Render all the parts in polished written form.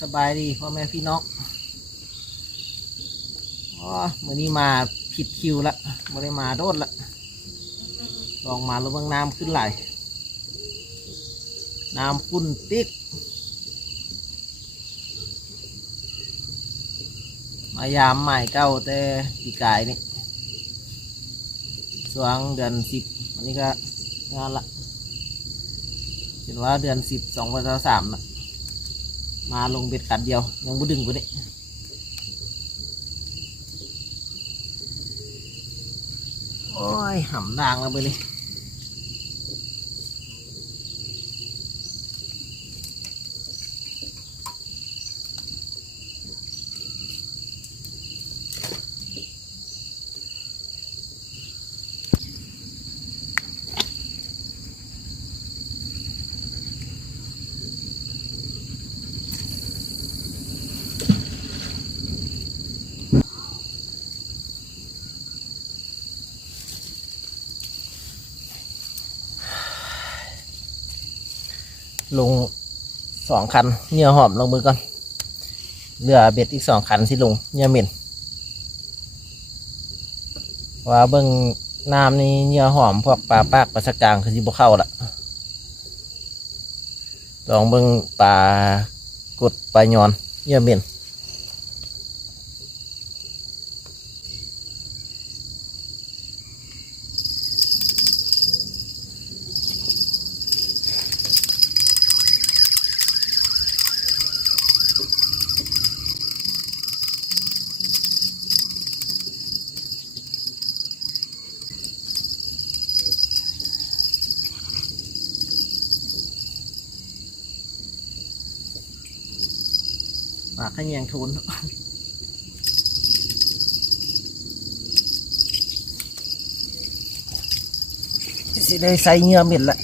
สบายดีพ่อแม่พี่น้องมื้อนี้มาผิดคิวละไม่ได้มาโดดละลองมาแล้วบางน้ำขึ้นไหลน้ำพุ่นติ๊กมายามใหม่เก้าแต่ปีกายนี่ช่วงเดือน10วันนี้ก็งานละเห็นว่าเดือน10 2023ละมาลงเบ็ดกัดเดียวยังบ่ดึงกูนี่โอ้ยหำด่างแล้วไปเลยลง2 คันเหยื่อหอมลงมือก่อนเหลือเบ็ดอีก2 คันสิลงเหยื่อเหม็นว่าเบิ่งน้ำนี่เหยื่อหอมพวกปลาปากปลาสักกลางคือสิบ่เข้าละลองเบิ่งปลากดปลายอนเหยื่อเหม็นปลาขยงโทนสิได้ใส่เหยื่อเหม็นละ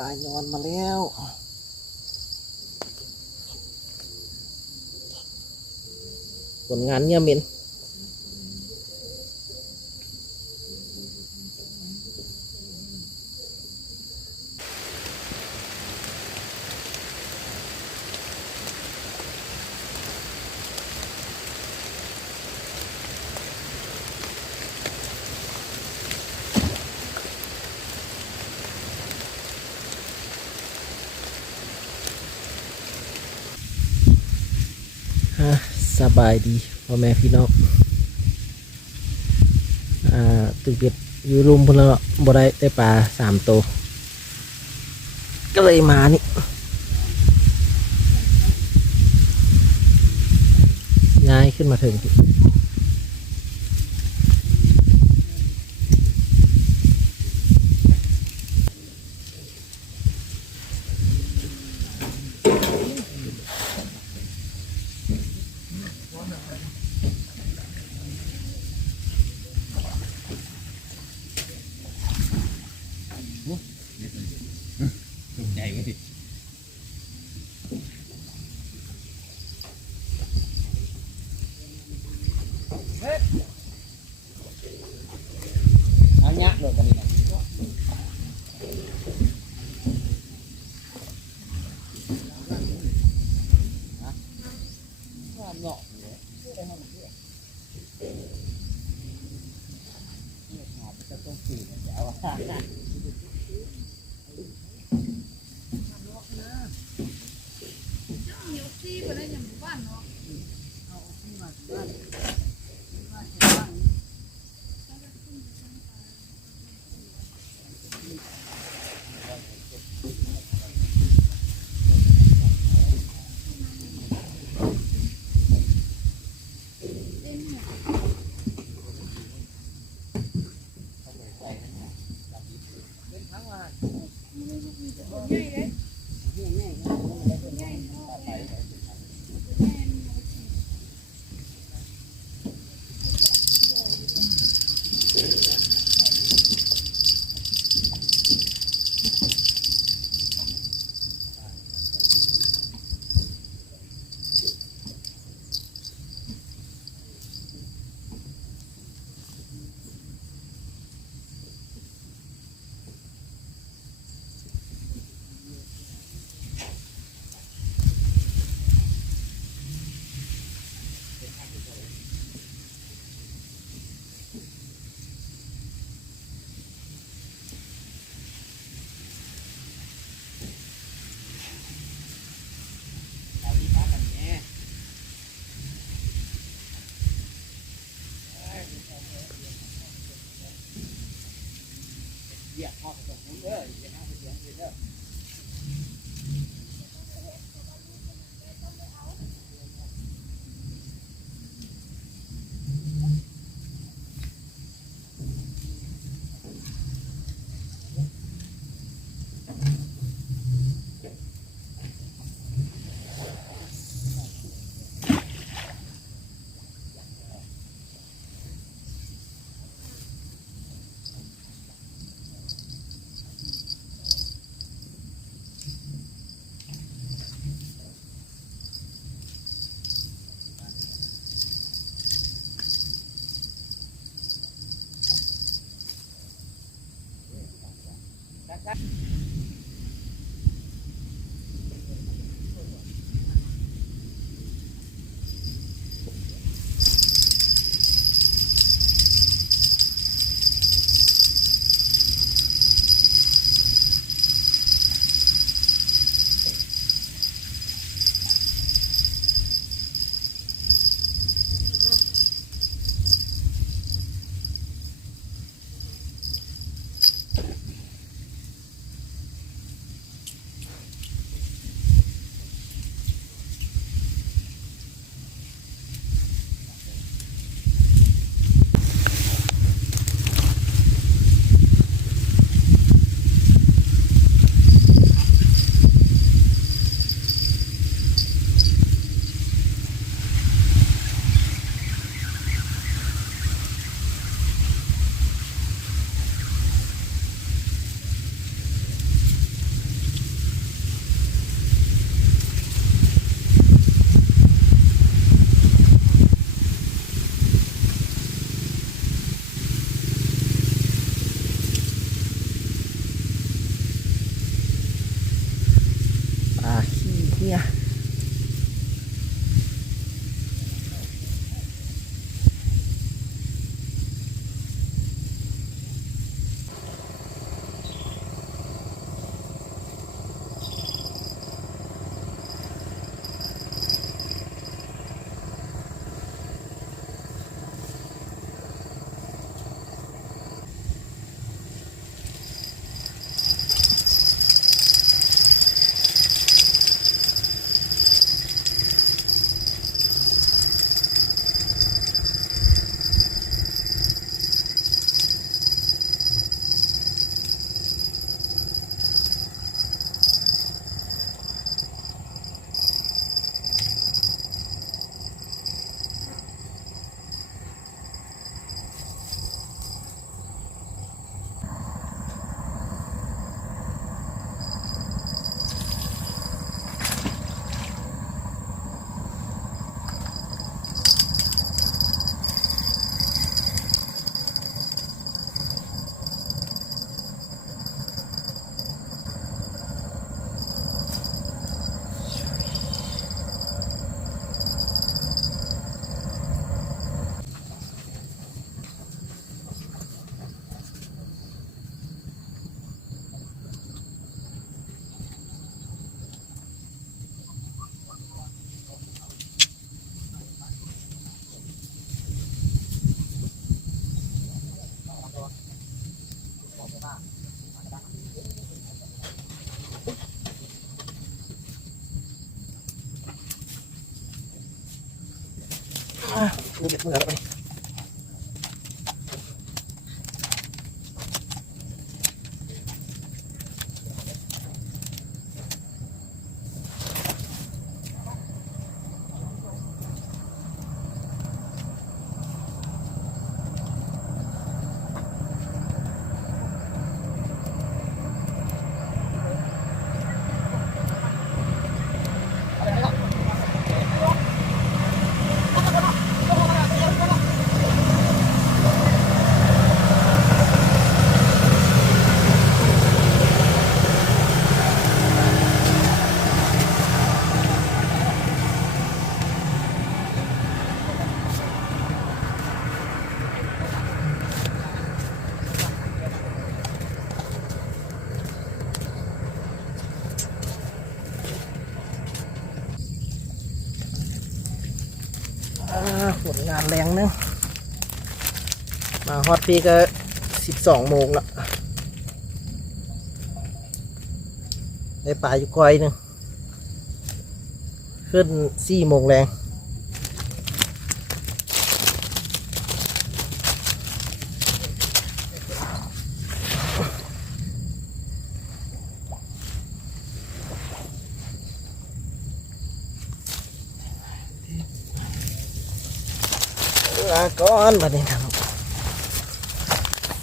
ปลายอนมาแล้วผลงานเหยื่อเหม็นสบายดีพ่อแม่พี่น้องตึกเบ็ดอยู่รุมพนละบ่ได้ได้ปลา3 ตัวก็เลยมานี่ย้ายขึ้นมาถึงใหญ่ไหมพี่เอาเนี้ยเลยกันนี่นะว่าเงาะเลยได้ห้องเพื่อนนี่หอบจะต้องสื่อจะเอา นี่เก็บเมื่อไปผลงานแรงนึงมาฮอตพี่ก็12 โมงละได้ปลาอยู่ก้อยนึงขึ้น4 โมงแรงลาก่อนบัดนี้ครับ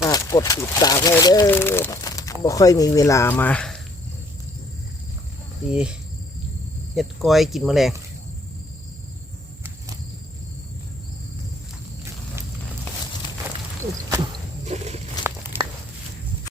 ฝากกดติดตามไว้เด้อบ่ค่อยมีเวลามาดีเห็ดก้อยกินแมลง